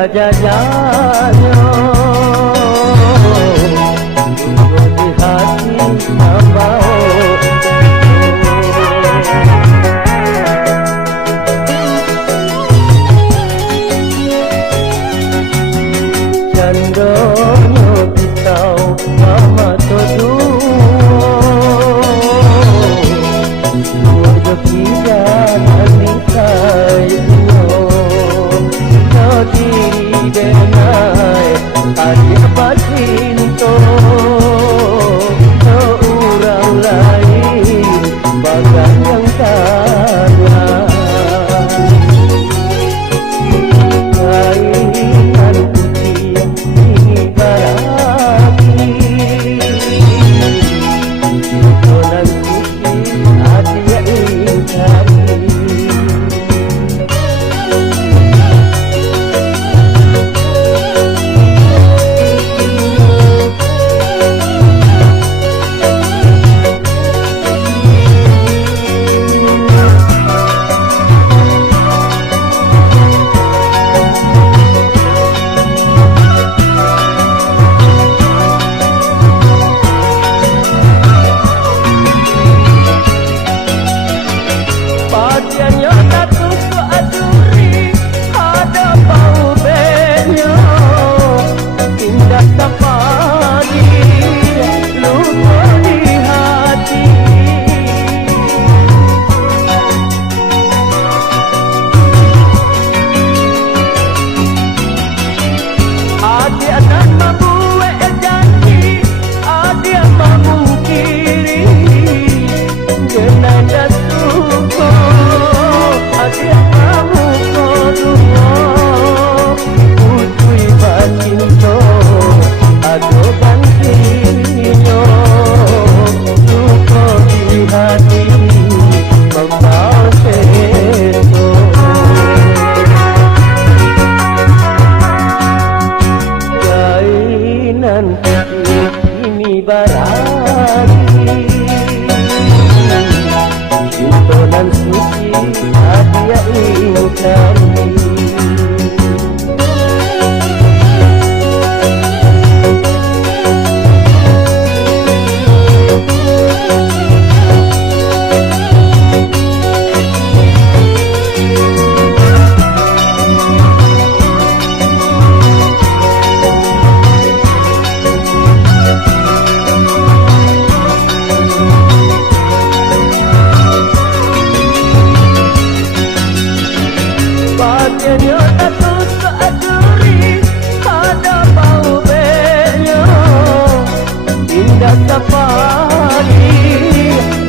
hingga jajanya tunggu di hati hamba. Candonyo pisau mama todu Murdo kida nanikai yo Nodi denai adik pacinto Seorang lain bagai yang tanya Kainan putih ini baraki Tonan putih adik ingkari ini baraki Sintonan suci hadiah ingkari Safari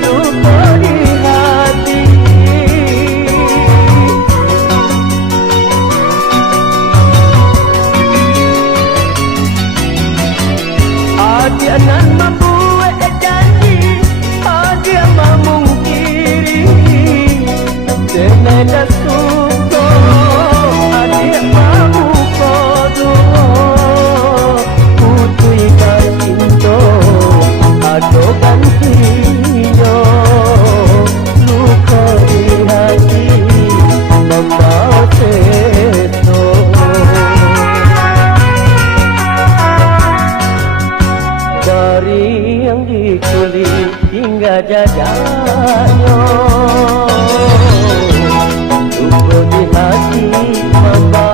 lupa di hati Adianan membuat janji Adia memungkiri Senada suko Adia mau kodo Putui kacinto Ado gantiyo luka di hati membawa seto dari yang dikulit hingga jajanya luka di hati membawa